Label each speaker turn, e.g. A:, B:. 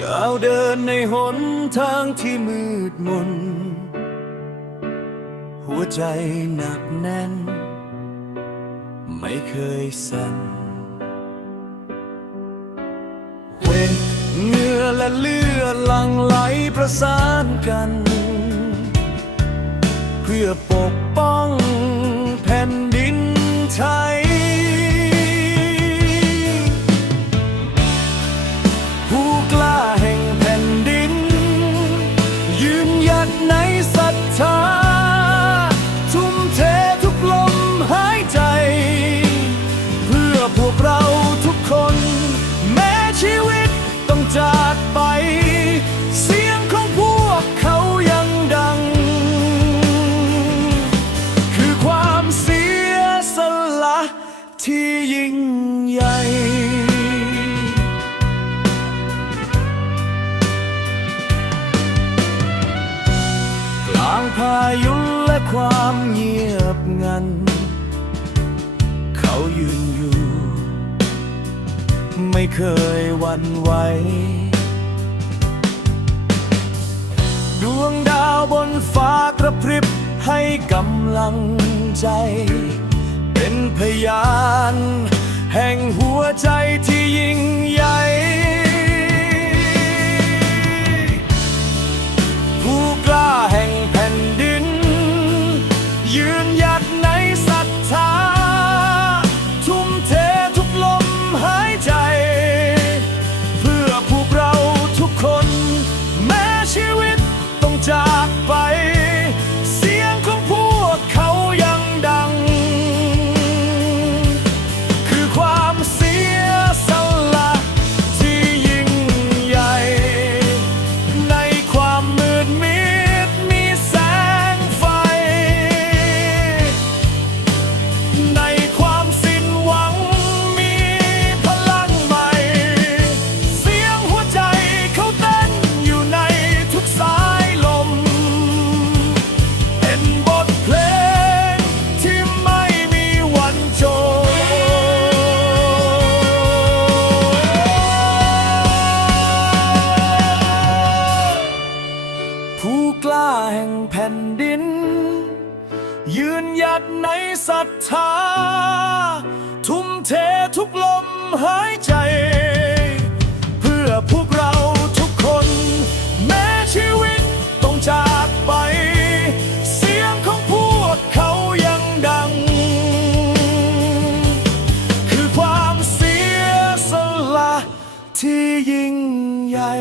A: ก้าวเดินในหนทางที่มืดมน หัวใจหนักแน่น ไม่เคยสั่นเห็นเงื่อและเลือดลังไหลประสานกัน เพื่อปกป้องแผ่นดินไทย พายุและความเงียบงัน เขายืนอยู่ ไม่เคยวันไหวดวงดาวบนฟ้ากระพริบให้กำลังใจ เป็นพยาน แห่งหัวใจ ยืนหยัดในศรัทธา ทุ่มเททุกลมหายใจ เพื่อพวกเราทุกคน แม้ชีวิตต้องจากไป เสียงของพวกเขายังดัง คือความเสียสละที่ยิ่งใหญ่